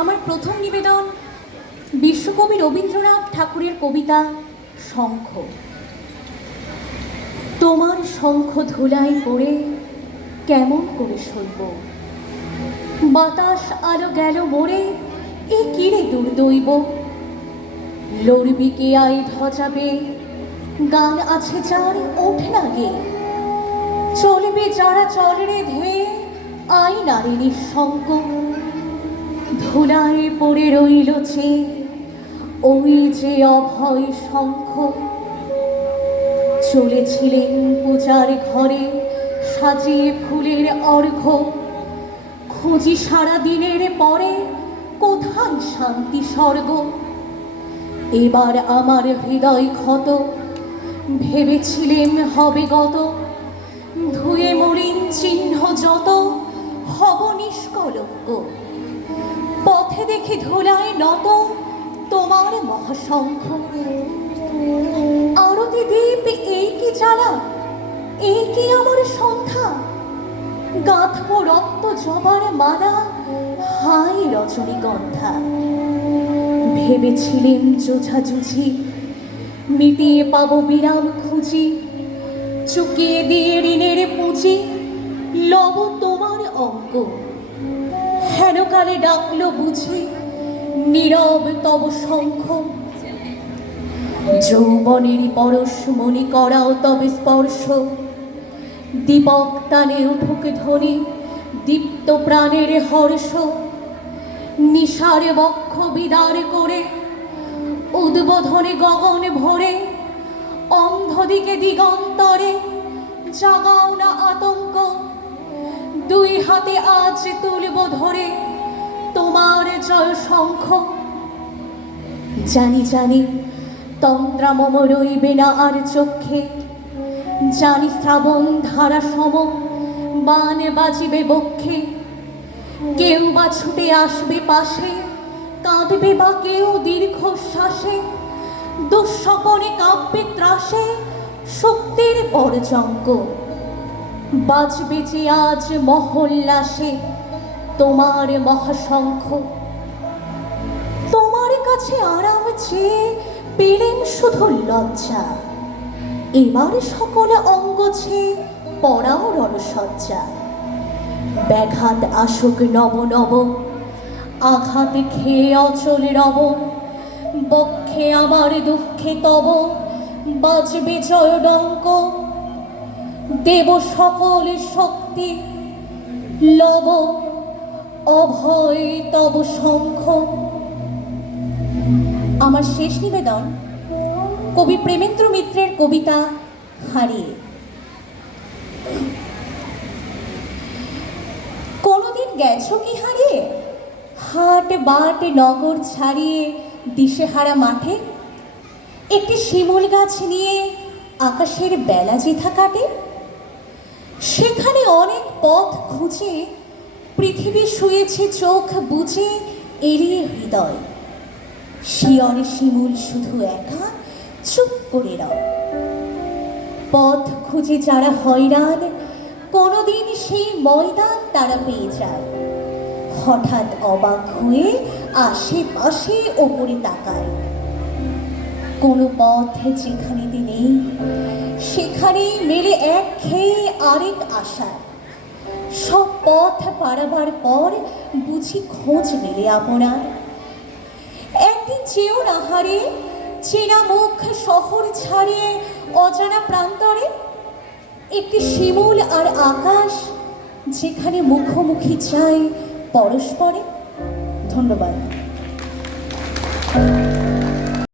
আমার প্রথম নিবেদন বিশ্বকবি রবীন্দ্রনাথ ঠাকুরের কবিতা শঙ্খ। তোমার শঙ্খ ধুলায় পড়ে কেমন করে সইব, বাতাস আলো গেল মোড়ে, এ কিরে দুর্দৈব। লড়বি কে আয় ধজাবে, গান আছে যার ওঠ না গে, চলবে যারা চলরে ধেয়ে, আই নারী নিঃশঙ্ক। ধুলায় পড়ে রইল যে ওই যে অভয় শঙ্খ, চলেছিলেন পূজার ঘরে সাজিয়ে ফুলের অর্ঘ্য। খুঁজি সারা দিনের পরে কোথায় শান্তি স্বর্গ। এবার আমার হৃদয় ক্ষত, ভেবেছিলেন হবে গত, ধুয়ে মলিন চিহ্ন যত, হব নিষ্কলঙ্ক। পথে দেখি ধুলায় নত তোমার মহাশঙ্খ। আরতি দ্বীপ এই কি জ্বালা, এই কি আমার সন্ধ্যা, গাঁথব রক্ত জবার মালা, হাই রজনীগন্ধা। ভেবেছিলেন জোঝাজুঝি, মিটিয়ে পাবো বিরাম খুঁজি, চুকিয়ে দিয়ে ঋণের পুঁজি, লব তোমার অঙ্ক। হেনকালে ডাকলো বুঝি নীরব তব শঙ্খ। যৌবনেরই পরশ মনি করাও তবে স্পর্শ, দীপক টানে উঠুক ধ্বনি, দীপ্ত প্রাণের হর্ষ। নিশার বক্ষ বিদার করে উদ্বোধনে গগন ভরে, অন্ধদিকে দিগন্তরে জাগাও না আতঙ্ক। দুই হাতে আজ তুলব ধরে তোমার জয় শঙ্খ। জানি জানি তন্দ্রা মম রইবে না আর চক্ষে, জানি শ্রাবণ ধারা সম বান বাজিবে বক্ষে। কেউ বা ছুটে আসবে পাশে, কাঁদবে বা কেউ দীর্ঘশ্বাসে, দুঃস্বপনে কাঁপবে ত্রাসে শক্তির বরজঙ্ক। বাজবে যে আজ মহোল্লাসে তোমার মহাশঙ্খ। তোমার কাছে আরাম চেয়ে পেলেন শুধু লজ্জা, এবার সকল অঙ্গ ছেয়ে পড়াও রণসজ্জা। ব্যাঘাত আসুক নব নব, আঘাত খেয়ে অচল রব, বক্ষে আমার দুঃখে তব বাজবে জয়ডঙ্ক। দেব সকল শক্তি, লব অভয় তব শঙ্খ। আমার শেষ নিবেদন কবি প্রেমেন্দ্র মিত্রের কবিতা হারিয়ে। কোনোদিন গেছো কি হারিয়ে, হাট বাট নগর ছাড়িয়ে দিশেহারা মাঠে, একটি শিমুল গাছ নিয়ে আকাশের বেলা যেথা কাটে। সেখানে অনেক পথ খুঁজে পৃথিবী শুয়েছে চোখ বুঝে, এড়িয়ে হৃদয় শিয়রে শিমুল শুধু একা চুপ করে রয়। পথ খুঁজে যারা হয়রান, কোনোদিন সেই ময়দান তারা পেয়ে যায়। হঠাৎ অবাক হয়ে আশেপাশে ওপরে তাকায়, কোনো পথ যেখানেতে নেই সেখানেই মেলে এক খেয়ে আরেক আশা। সব পথ পারাবার পর বুঝি খোঁজ মেলে আপনার। একদিন চেয়েও না হারে, চেনা মুখ শহর ছাড়িয়ে অজানা প্রান্তরে, একটি শিমুল আর আকাশ যেখানে মুখোমুখি চায় পরস্পরে। ধন্যবাদ।